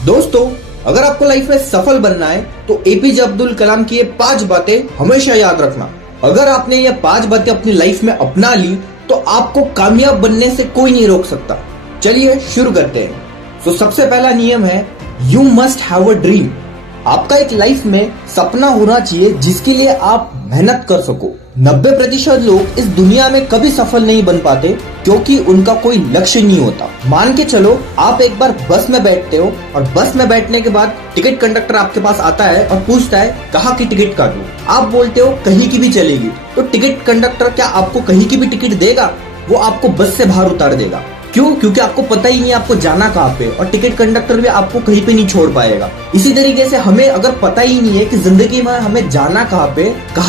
दोस्तों, अगर आपको लाइफ में सफल बनना है तो एपीजे अब्दुल कलाम की ये 5 बातें हमेशा याद रखना। अगर आपने ये 5 बातें अपनी लाइफ में अपना ली तो आपको कामयाब बनने से कोई नहीं रोक सकता। चलिए शुरू करते हैं। तो सबसे पहला नियम है, you must have a dream. आपका एक लाइफ में सपना होना चाहिए जिसके लिए आप मेहनत कर सको। 90% लोग इस दुनिया में कभी सफल नहीं बन पाते क्योंकि उनका कोई लक्ष्य नहीं होता। मान के चलो, आप एक बार बस में बैठते हो और बस में बैठने के बाद टिकट कंडक्टर आपके पास आता है और पूछता है कहाँ की टिकट काटूं। आप बोलते हो कहीं की भी चलेगी। तो टिकट कंडक्टर क्या आपको कहीं की भी टिकट देगा? वो आपको बस से बाहर उतार देगा। क्यों? क्योंकि आपको पता ही नहीं आपको जाना कहाँ पे, और टिकट कंडक्टर भी आपको कहीं पे नहीं छोड़ पाएगा। इसी तरीके से हमें अगर पता ही नहीं है कि जिंदगी में हमें जाना कहाँ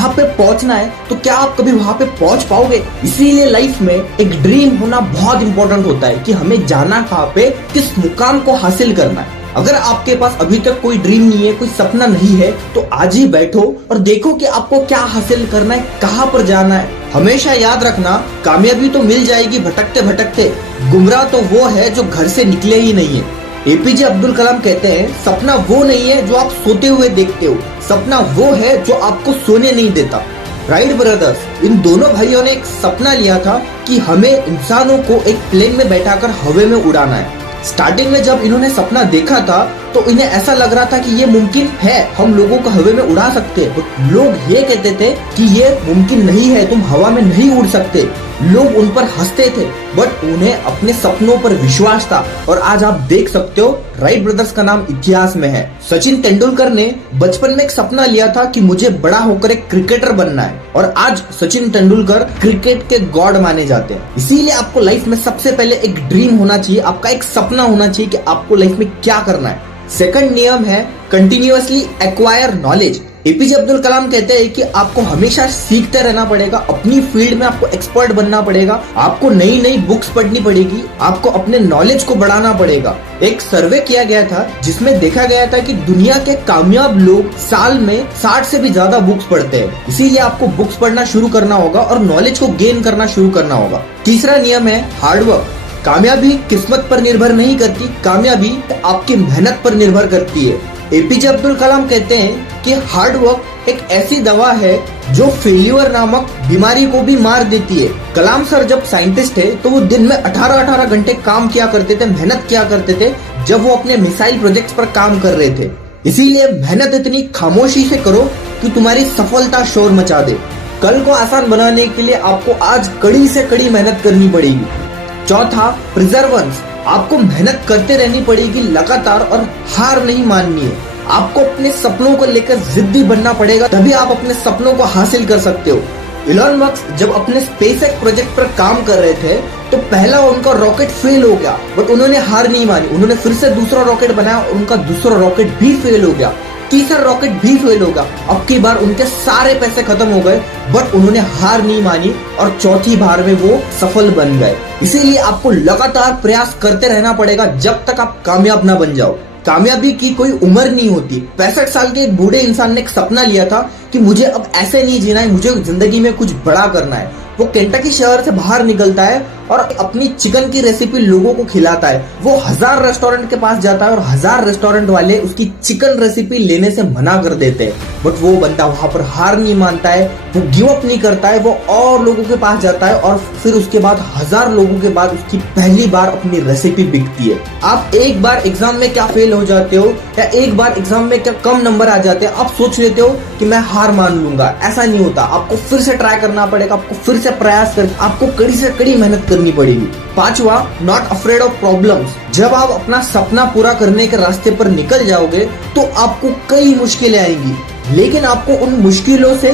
पे पहुंचना है, तो क्या आप कभी वहां पे पहुंच पाओगे? इसीलिए लाइफ में एक ड्रीम होना बहुत इंपॉर्टेंट होता है कि हमें जाना कहाँ पे, किस मुकाम को हासिल करना है। अगर आपके पास अभी तक कोई ड्रीम नहीं है, कोई सपना नहीं है, तो आज ही बैठो और देखो कि आपको क्या हासिल करना है, कहाँ पर जाना है। हमेशा याद रखना, कामयाबी तो मिल जाएगी भटकते भटकते, गुमराह तो वो है जो घर से निकले ही नहीं है। एपीजे अब्दुल कलाम कहते हैं, सपना वो नहीं है जो आप सोते हुए देखते हो, सपना वो है जो आपको सोने नहीं देता। राइट ब्रदर्स, इन दोनों भाइयों ने एक सपना लिया था कि हमें इंसानों को एक प्लेन में बैठाकर हवा में उड़ाना है। स्टार्टिंग में जब इन्होंने सपना देखा था तो इन्हें ऐसा लग रहा था कि ये मुमकिन है, हम लोगों को हवा में उड़ा सकते हैं। तो लोग ये कहते थे कि ये मुमकिन नहीं है, तुम हवा में नहीं उड़ सकते। लोग उन पर हंसते थे, बट उन्हें अपने सपनों पर विश्वास था। और आज आप देख सकते हो, राइट ब्रदर्स का नाम इतिहास में है। सचिन तेंदुलकर ने बचपन में एक सपना लिया था कि मुझे बड़ा होकर एक क्रिकेटर बनना है, और आज सचिन तेंदुलकर क्रिकेट के गॉड माने जाते हैं। इसीलिए आपको लाइफ में सबसे पहले एक ड्रीम होना चाहिए, आपका एक सपना होना चाहिए कि आपको लाइफ में क्या करना है। सेकंड नियम है, continuously acquire knowledge. APJ Abdul Kalam कहते हैं कि आपको हमेशा सीखते रहना पड़ेगा, अपनी फील्ड में आपको एक्सपर्ट बनना पड़ेगा, आपको नई नई बुक्स पढ़नी पड़ेगी, आपको अपने नॉलेज को बढ़ाना पड़ेगा। एक सर्वे किया गया था जिसमें देखा गया था कि दुनिया के कामयाब लोग साल में 60 से भी ज्यादा बुक्स पढ़ते हैं। इसीलिए आपको बुक्स पढ़ना शुरू करना होगा और नॉलेज को गेन करना शुरू करना होगा। तीसरा नियम है हार्डवर्क। कामयाबी किस्मत पर निर्भर नहीं करती, कामयाबी आपकी मेहनत पर निर्भर करती है। एपीजे अब्दुल कलाम कहते हैं कि हार्डवर्क एक ऐसी दवा है जो फेल्यूर नामक बीमारी को भी मार देती है। कलाम सर जब साइंटिस्ट थे तो वो दिन में 18-18 घंटे काम किया करते थे, मेहनत किया करते थे, जब वो अपने मिसाइल प्रोजेक्ट्स पर काम कर रहे थे। इसीलिए मेहनत इतनी खामोशी से करो कि तुम्हारी सफलता शोर मचा दे। कल को आसान बनाने के लिए आपको आज कड़ी से कड़ी मेहनत करनी पड़ेगी। चौथा, प्रिजर्वेंस। आपको मेहनत करते रहनी पड़ेगी लगातार और हार नहीं माननी है। आपको अपने सपनों को लेकर जिद्दी बनना पड़ेगा, तभी आप अपने सपनों को हासिल कर सकते हो। इलॉन मस्क जब अपने स्पेसएक्स प्रोजेक्ट पर काम कर रहे थे तो पहला उनका रॉकेट फेल हो गया, बट उन्होंने हार नहीं मानी। उन्होंने फिर से दूसरा रॉकेट बनाया और उनका दूसरा रॉकेट भी फेल हो गया, तीसरा रॉकेट भी फेल होगा। अब की बार उनके सारे पैसे खत्म हो गए, बट उन्होंने हार नहीं मानी और चौथी बार में वो सफल बन गए। इसीलिए आपको लगातार प्रयास करते रहना पड़ेगा जब तक आप कामयाब ना बन जाओ। कामयाबी की कोई उम्र नहीं होती। 65 साल के एक बूढ़े इंसान ने एक सपना लिया था कि मुझे अब ऐसे नहीं जीना है, मुझे जिंदगी में कुछ बड़ा करना है। वो केंटकी शहर से बाहर निकलता है और अपनी चिकन की रेसिपी लोगों को खिलाता है। वो 1000 रेस्टोरेंट के पास जाता है और 1000 रेस्टोरेंट वाले उसकी चिकन रेसिपी लेने से मना कर देते हैं, बट वो बंदा वहां पर हार नहीं मानता है, वो गिव अप नहीं करता है। वो और लोगों के पास जाता है और फिर उसके बाद 1000 लोगों के बाद उसकी पहली बार अपनी रेसिपी बिकती है। आप एक बार एग्जाम में क्या फेल हो जाते हो या एक बार एग्जाम में क्या कम नंबर आ जाते हैं, आप सोच लेते हो कि मैं हार मान लूंगा। ऐसा नहीं होता, आपको फिर से ट्राई करना पड़ेगा, आपको फिर से प्रयास कर, आपको कड़ी से कड़ी मेहनत करनी पड़ेगी। पांचवा, नॉट अफ्रेड ऑफ प्रॉब्लम्स। जब आप अपना सपना पूरा करने के रास्ते पर निकल जाओगे तो आपको कई मुश्किलें आएंगी, लेकिन आपको उन मुश्किलों से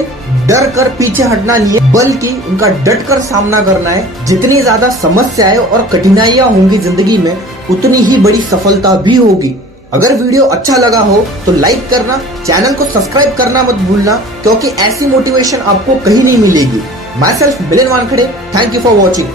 डर कर पीछे हटना नहीं है, बल्कि उनका डट कर सामना करना है। जितनी ज्यादा समस्याएं और कठिनाइयां होंगी जिंदगी में, उतनी ही बड़ी सफलता भी होगी। अगर वीडियो अच्छा लगा हो तो लाइक करना, चैनल को सब्सक्राइब करना मत भूलना, क्योंकि ऐसी मोटिवेशन आपको कहीं नहीं मिलेगी। My self Milind Wankhede, thank you for watching.